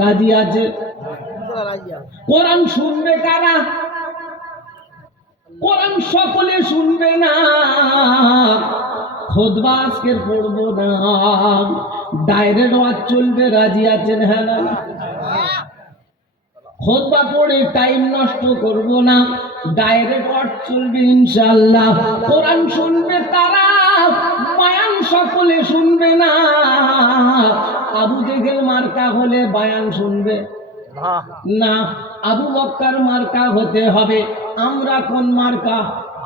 রাজি আছে? কোরআন শুনবে কারা? কোরআন সকলে শুনবে না। খুতবা আজকে পড়বো না, ডাইরেক্ট ওয়াজ চলবে। রাজি আছেন? হ্যাঁ না? খুতবা পড়ে টাইম নষ্ট করব না, ডাইরেক্ট ওয়াজ চলবে ইনশাআল্লাহ। কোরআন শুনবে তারা, বয়ান সকলে শুনবে না। আবু জেহেল মার্কা হলে বয়ান শুনবে না, আবু বকর মার্কা হতে হবে। আমরা কোন মার্কা?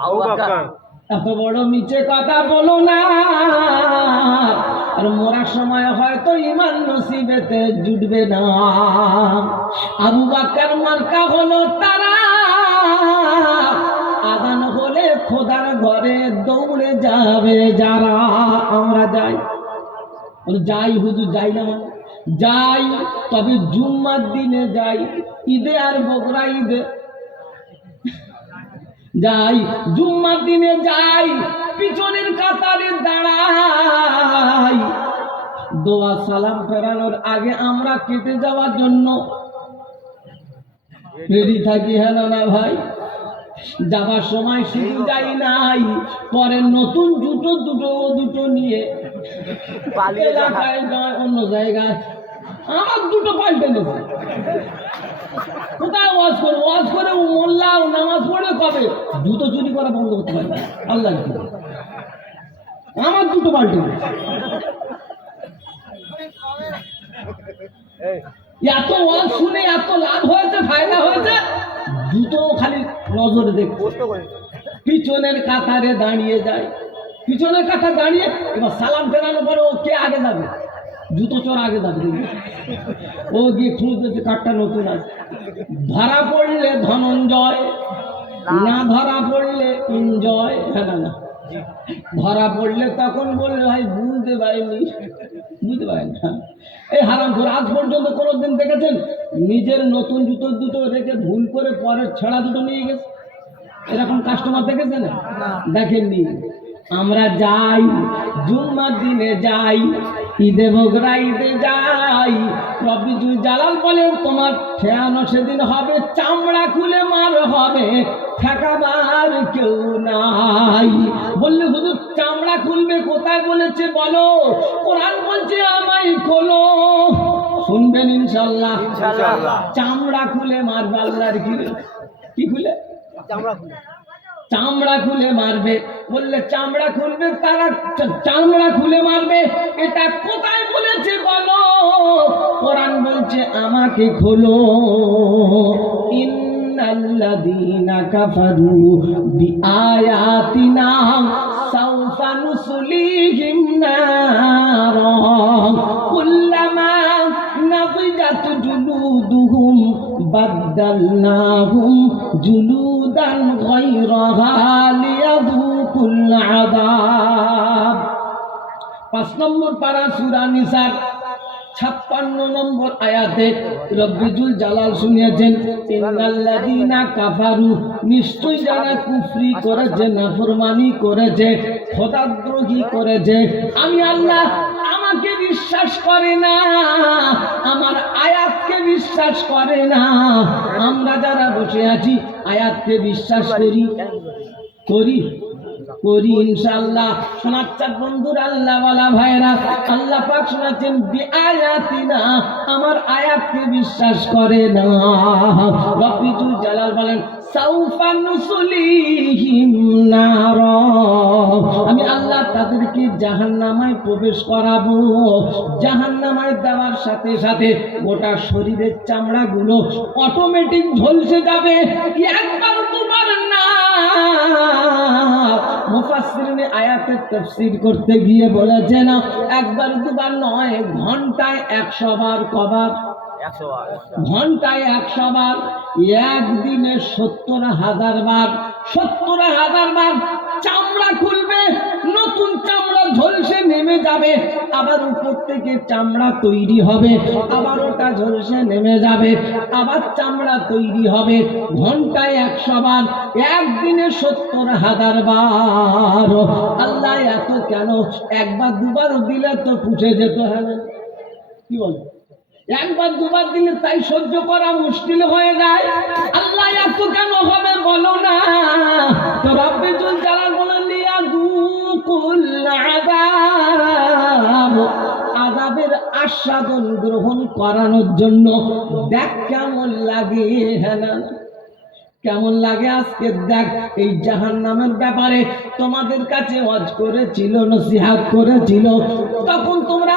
আবু বকর। এত বড় মিছে কথা বলো না, আর মরার সময় হয়তো ঈমান নসিবেতে জুটবে না। আবু বকর মার্কা হলো তারা, আযান হলে খোদার ঘরে দৌড়ে যাবে যারা। আমরা যাই? যাই হুজুর, যাই না? যাই, তবে জুম্মার দিনে যাই, ঈদে আর বকরা ঈদে যাই। জুম্মার দিনে যাই, পিছনের কাতারে দাঁড়াই। দোয়া সালাম ফেরানোর আগে আমরা কেটে যাওয়ার জন্য রেডি থাকি। হ্যাঁ না ভাই? যাবার সময় শুধু যাই নাই, পরে নতুন দুটো নিয়ে এলাকায় যায়, অন্য জায়গায়। আমার দুটো পাল্টে নেবে। কোথায় ওয়াজ করে? ওয়াজ করে মোল্লা নামাজ পড়ে কবে? জুতো চুরি করা বন্ধ করতে পারবে আল্লাহ। আমার দুটো পাল্টে নেবে। এত ওয়াজ শুনে এত লাভ হয়েছে, ফায়দা হয়েছে, জুতো খালি নজরে দেখতে পিছনের কাতারে দাঁড়িয়ে যায়। পিছনের কাতার দাঁড়িয়ে এবার সালাম ফেরানোর পরে ও কে আগে যাবে? জুতো চোর আগে যাবে। ও গিয়ে খুঁজতেছে কাঠটা নতুন আছে। ধরা পড়লে ধনঞ্জয়, না ধরা পড়লে এনজয়। হ্যাঁ না? ধরা পড়লে তখন বললে ভাই বুঝতে পারিনি, বুঝতে পারেন না। এই হারামখোর আজ পর্যন্ত কোনোদিন দেখেছেন নিজের নতুন জুতো দুটো রেখে ভুল করে পরের ছেঁড়া দুটো নিয়ে গেছে? এরকম কাস্টমার দেখেছেন? দেখেননি। আমরা যাই, জুম্মার দিনে যাই, ঈদে বকরা ঈদে যাই। রব্বিজুল জালাল বলে তোমার ঠেয়ানো সেদিন হবে, চামড়া খুলে মার হবে, ঠেকাবার কেউ নাই। বললে হুজুর চামড়া খুলবে কোথায় বলেছে বলো? কোরআন বলছে আমায় খোলো। শুনবেন ইনশাআল্লাহ? চামড়া খুলে মারবে। আল্লাহর কি খুলে? চামড়া খুলে মারবে। বললে চামড়া খুলবে তারা, চামড়া খুলে মারবে, এটা কোথায় বলেছে বলো? কোরআন বলছে আমাকে খোলো। ইন্নাল্লাযীনা কাফারু বিআয়াতিনা সাওফা নুসলিহিম নারা কুল্লামা নাযিজাত জুলুদুহুম বাদদালনাহুম জুলুদান গায়রাহা লিয়াযুকুল আযাব। 5 নম্বর পারা সূরা নিসার 56 নম্বর আয়াতে রব্বিজুল জালাল শুনিয়েছেন ইন্নাল্লাযীনা কাফারু, নিশ্চয়ই যারা কুফরি করেছে, নাফরমানি করেছে, খোদাদ্রোহী করেছে, আমি আল্লাহ আমাকে বিশ্বাস করে না, আমার আয়াতকে বিশ্বাস করে না। আমরা যারা বসে আছি আয়াতকে বিশ্বাস করি ইনশাআল্লাহ। শোনাচ্ছেন বন্ধুরা, আল্লাহওয়ালা ভাইরা, আল্লাহ পাক শোনাচ্ছেন বিআয়াতিনা, আমার আয়াতকে বিশ্বাস করে না। রব্বিজুল জালাল বলেন সাউফা নুসলিহিম নারা, আমি আল্লাহ তাদেরকে জাহান্নামায় প্রবেশ করাবো। জাহান্নামায় দেওয়ার সাথে সাথে গোটা শরীরের চামড়াগুলো অটোমেটিক ঝলসে যাবে, একবার দুবার না। মুফাসসিরিনে আয়াতের তাফসীর করতে গিয়ে বলেছেন একবার দুবার নয়, ঘন্টায় 100 বার। কবার? 100 বার। ঘন্টায় 100 বার, একদিনে 70,000 বার। 70,000 বার চামড়া খুলবে, নতুন চামড়া ঝলসে নেমে যাবে, আবার উপর থেকে চামড়া তৈরি হবে, আবার ওটা ঝলসে নেমে যাবে, আবার চামড়া তৈরি হবে। ঘন্টায় 100 বার, একদিনে 70,000 বার। আল্লাহ এত কেন? একবার দুবার দিলে তো পুষে যেত। হ্যাঁ কি বল? একবার দুবার দিলে তাই সহ্য করা মুশকিল হয়ে যায়। আল্লাহ এত কেন হবে বলো না? তো রব্বে জুল জালাল বলেন লিয়াযুকুল আযাব, আযাবের আস্বাদন গ্রহণ করানোর জন্য। দেখ কেমন লাগে, হ্যাঁ না? কেমন লাগে আজকে দেখ। এই জাহান্নামের ব্যাপারে তোমাদের কাছে ওয়াজ করেছিল, নসিহত করেছিল, তখন তোমরা